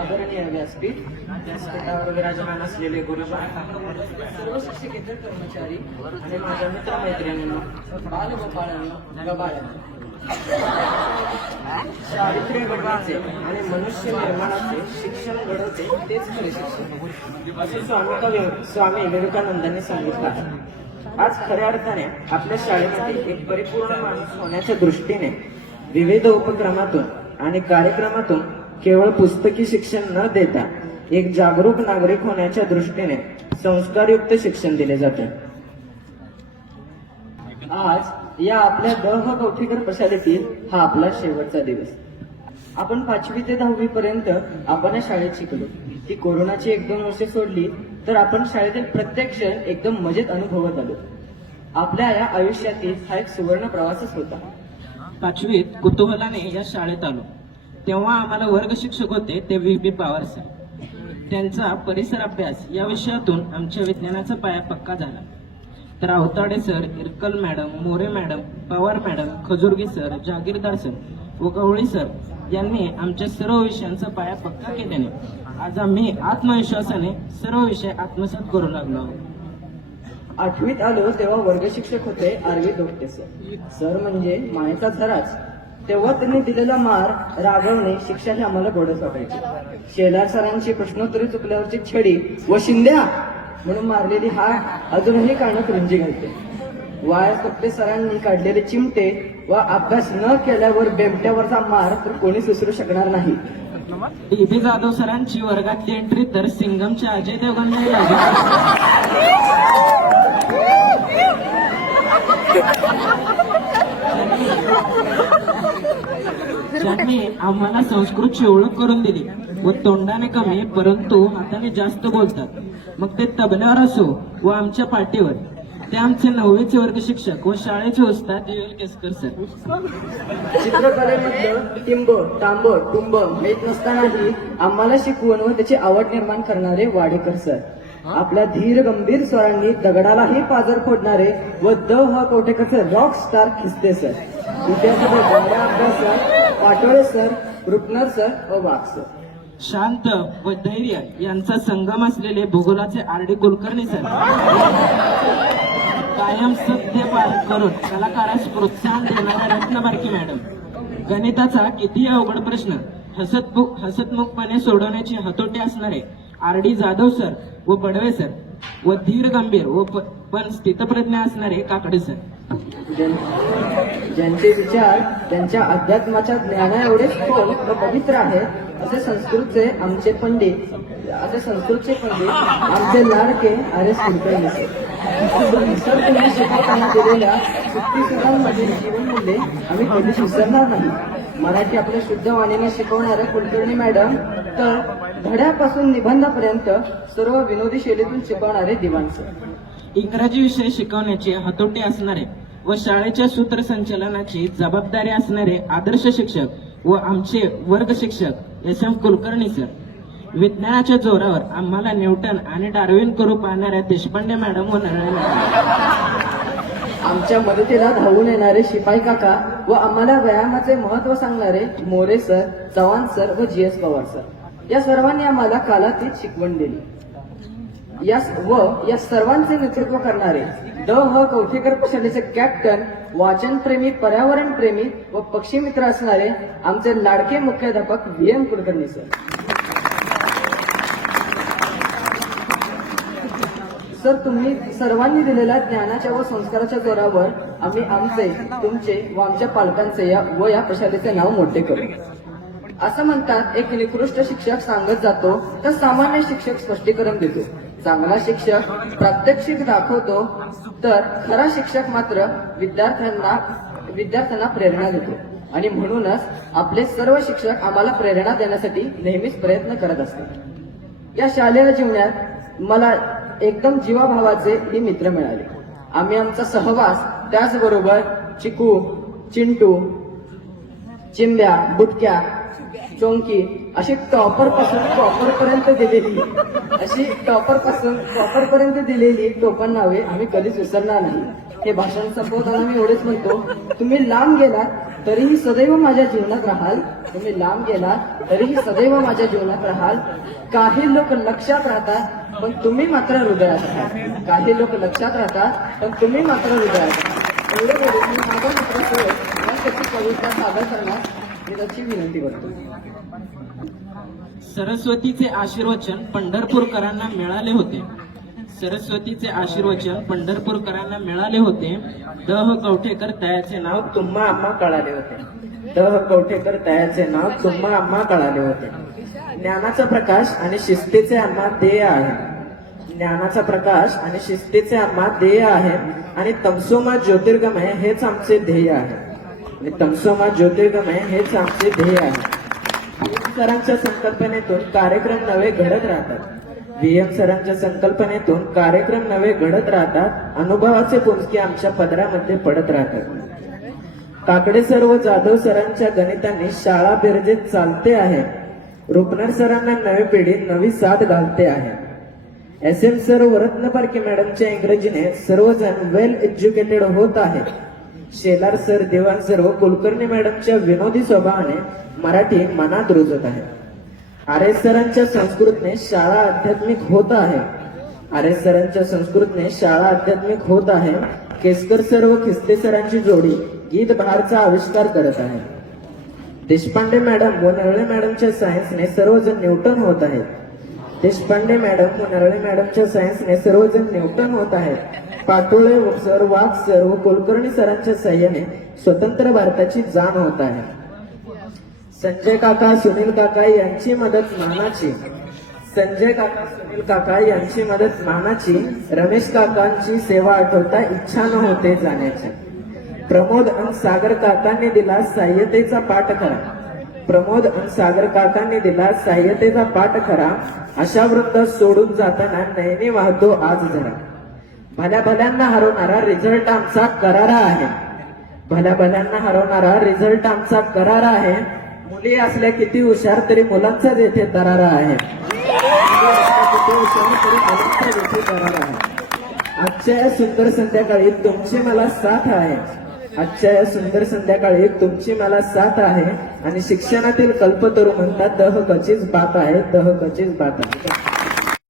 आदरणीय व्यासपीठ, व्यासपीठावर विराजमान असलेले गुरुजन, सर्व शिक्षकेतर कर्मचारी आणि माझ्या मित्रमैत्रिणींनो, बालगोपाळांनो, गबाळांनो, चारित्र्य घडवायचे आणि मनुष्य निर्माणाचे शिक्षण घडवते तेच खरे शिक्षण, असे स्वामी विवेकानंदांनी सांगितलं आहे. आज खऱ्या अर्थाने आपल्या शाळेमध्ये एक परिपूर्ण माणूस होण्याच्या दृष्टीने विविध उपक्रमातून आणि कार्यक्रमातून केवळ पुस्तकी शिक्षण न देता एक जागरूक नागरिक होण्याच्या दृष्टीने संस्कारयुक्त शिक्षण दिले जाते. आज या आपल्या द कौठेकर प्रशालेतील हा आपला शेवटचा दिवस. आपण 5वी ते 10वी पर्यंत आपण या शाळेत शिकलो. ती कोरोनाची 1-2 वर्षे सोडली तर आपण शाळेतील प्रत्येक क्षण एकदम मजेत अनुभवत आलो. आपल्या या आयुष्यातील हा एक सुवर्ण प्रवासच होता. 5वीत कुतूहलाने या शाळेत आलो तेव्हा आम्हाला वर्ग शिक्षक होते ते VP पवार सर. त्यांचा परिसर अभ्यास या विषयातून आमच्या विज्ञानाचा पाया पक्का झाला. तर Avatade sir, Irkal madam, More madam, Pawar madam, Khajurgi sir, Jagirdar sir व गवळी सर यांनी आमच्या सर्व विषयांचा पाया पक्का केल्याने आज आम्ही आत्मविश्वासाने सर्व विषय आत्मसात करू लागलो आहोत. 8वीत आलो तेव्हा वर्ग शिक्षक होते आरवी दोपटे सर. सर म्हणजे मायेचा झराच. तेव्हा त्यांनी दिलेला मार रागवणे शिक्षा ही आम्हाला गोडच वाटायची. शेलार सरांची प्रश्नोत्तरे चुकल्यावरची छडी व शिंद्या म्हणून मारलेली हाक अजूनही कानात रुंजी घालते. वाय कप्पे सरांनी काढलेले चिमटे व अभ्यास न केल्यावर बेमट्यावरचा मार तर कोणीच विसरू शकणार नाही. DB जाधव सरांची वर्गातली एंट्री तर सिंगमच्या अजय देवगणला ज्यांनी आम्हाला संस्कृतची ओळख करून दिली व तोंडाने कमी परंतु हाताने जास्त बोलतात, मग ते तबल्यावर असो व आमच्या पाठीवर, ते आमचे 9वीचे वर्ग शिक्षक व शाळेचे उस्ताद युएल केसकर सर. चित्रकलेमधलं टिंब तांब टुंब माहीत नसतानाही आम्हाला शिकवून व त्याची आवड निर्माण करणारे वाडेकर सर. आपल्या धीर गंभीर स्वरांनी दगडालाही पाजर फोडणारे व the Kauthekar sir rock star Khiste sir. इतिहासाचा अभ्यास पाटोळे सर, रुपनर सर व वाघ सर. शांत व धैर्य यांचा संगम असलेले भूगोलाचे RD कुलकर्णी सर. कायम सत्य पालन करून कलाकारास प्रोत्साहन देणाऱ्या रत्नबारकी मॅडम. गणिताचा कितीही अवघड प्रश्न हसतमुखपणे सोडवण्याची हतोटी असणारे RD जाधव सर व बडवे सर व धीर गंभीर व पण स्थितप्रज्ञ असणारे काकडे सर. ज्यांचे विचार त्यांच्या अध्यात्माच्या ज्ञाना एवढेच खोल व पवित्र आहेत असे संस्कृतचे पंडित आमचे लाडके RS कुलकर्णी सर. तुम्ही शिकवताना दिलेल्या सुट्टीसुद्धांमधील जीवनमूल्ये आम्ही कधीच विसरणार नाही. मराठी आपल्या शुद्ध वाणीने शिकवणाऱ्या कुलकर्णी मॅडम तर धड्यापासून निबंधापर्यंत सर्व विनोदी शैलीतून शिकवणारे दिवाण सर. इंग्रजी विषय शिकवण्याची हतोटी असणारे व शाळेच्या सूत्रसंचालनाची जबाबदारी असणारे आदर्श शिक्षक व आमचे वर्ग शिक्षक SM कुलकर्णी सर. विज्ञानाच्या जोरावर आम्हाला न्यूटन आणि डार्विन करू पाहणाऱ्या देशपांडे मॅडम व नरळे मॅडम. आमच्या मदतीला धावून येणारे शिपाई काका व आम्हाला व्यायामाचे महत्व सांगणारे मोरे सर, चव्हाण सर व GS पवार सर. या सर्वांनी आम्हाला कालातीत शिकवण दिली. या सर्वांचे नेतृत्व करणारे द कौठेकर प्रशालेचे कॅप्टन, वाचनप्रेमी, पर्यावरणप्रेमी व पक्षीमित्र असणारे आमचे लाडके मुख्याध्यापक VM कुलकर्णी सर. सर, तुम्ही सर्वांनी दिलेल्या ज्ञानाच्या व संस्काराच्या जोरावर आम्ही आमचे, तुमचे व आमच्या पालकांचे व या प्रशालेचे नाव मोठे करू. असं म्हणतात, एक निकृष्ट शिक्षक सांगत जातो तर सामान्य शिक्षक स्पष्टीकरण देतो. चांगला शिक्षक प्रात्यक्षिक दाखवतो तर खरा शिक्षक मात्र विद्यार्थ्यांना प्रेरणा देतो. आणि म्हणूनच आपले सर्व शिक्षक आम्हाला प्रेरणा देण्यासाठी नेहमीच प्रयत्न करत असतात. या शालेय जीवनात मला एकदम जीवाभावाचे हे मित्र मिळाले. आम्ही आमचा सहवास त्याचबरोबर चिकू, चिंटू, चिंब्या, बुटक्या, चोंकी अशी टॉपर पर्यंत दिलेली टोपण नावे आम्ही कधीच विसरणार नाही. हे भाषण संपवताना मी एवढेच म्हणतो, तुम्ही लांब गेलात तरीही सदैव माझ्या जीवनात राहाल. तुम्ही लांब गेला तरीही सदैव माझ्या जीवनात राहाल. काही लोक लक्षात राहतात पण तुम्ही मात्र हृदयात राहाल. काही लोक लक्षात राहतात पण तुम्ही मात्र हृदयात राहाल. एवढं बोलून मी माझा मित्र सोबत या त्याची कविता सादर करण्यास मी त्याची विनंती करतो. सरस्वतीचे आशीर्वचन पंढरपूरकरांना मिळाले होते. सरस्वतीचे आशीर्वचन पंढरपूरकरांना मिळाले होते. दह कवठेकर तयाचे नाव तुम्हा आम्हा कळाले होते. दह कवठेकर तयाचे नाव तुम्हा आम्हा कळाले होते. ज्ञानाचा प्रकाश आणि शिस्तीचे आम्हा ध्येय आहे. ज्ञानाचा प्रकाश आणि शिस्तीचे आम्हा ध्येय आहे. आणि तमसोमा ज्योतिर्गमय हेच आमचे ध्येय आहे. आणि तमसोमा ज्योतिर्गमय हेच आमचे ध्येय आहे. व्हीएम सरांच्या संकल्पनेतून कार्यक्रम नवे घडत राहतात. व्हीएम सरांच्या संकल्पनेतून कार्यक्रम नवे घडत राहतात. अनुभवाचे पुंजके आमच्या पदरामध्ये पडत राहतात. काकडे सर व जाधव सरांच्या गणितांनी शाळा बेरजेत चालते आहे. रुपनर सरांना नवी पिढी नवी साथ घालते आहे. SM सर व रत्नपारखे मॅडमच्या इंग्रजीने सर्वजण वेल एज्युकेटेड होत आहे. शेलार सर, देवान सर व कुलकर्णी मॅडमच्या विनोदी स्वभावाने मराठी मनात रुजत आहे. आर्य सरांच्या संस्कृतने शाळा आध्यात्मिक होत आहे. आर्य सरांच्या संस्कृतने शाळा आध्यात्मिक होत आहे. केसकर सर व खिस्ते सरांची जोडी गीत बहारचा आविष्कार करत आहे. देशपांडे मॅडम व नरळे मॅडमच्या सायन्सने सर्वजण न्यूटन होत आहेत. देशपांडे मॅडम व नरळे मॅडमच्या सायन्सने सर्वजण न्यूटन होत आहेत. पाटोळे सर, वाघ सर व कुलकर्णी सरांच्या साह्याने स्वतंत्र भारताची जाण होत आहे. संजय काका, सुनील काका यांची मदत मानाची. संजय काका, सुनील काका यांची मदत मानाची. रमेश काकांची सेवा आठवता इच्छा न होते जाण्याची. प्रमोद अन सागर काकांनी दिला सहाय्यतेचा पाठ करा. प्रमोद अन सागर काकांनी दिला सहाय्यतेचा पाठ करा. अशा वृत्त सोडून जाताना नयनी वाहतो आज जरा. भल्या भल्यांना हरवणारा रिझल्ट आमचा करारा आहे. भल्या भल्यांना हरवणारा रिझल्ट आमचा करारा आहे. मुली असल्या किती हुशार तरी मुलांचाच येथे दरारा आहे. किती हुशार तरी मुलांचाच येथे दरारा आहे. आजच्या या सुंदर संध्याकाळी तुमची मला साथ आहे. आजच्या या सुंदर संध्याकाळी तुमची मला साथ आहे. आणि शिक्षणातील कल्पतरू म्हणतात दह कचीच बात आहे. दह कचीच बात आहे.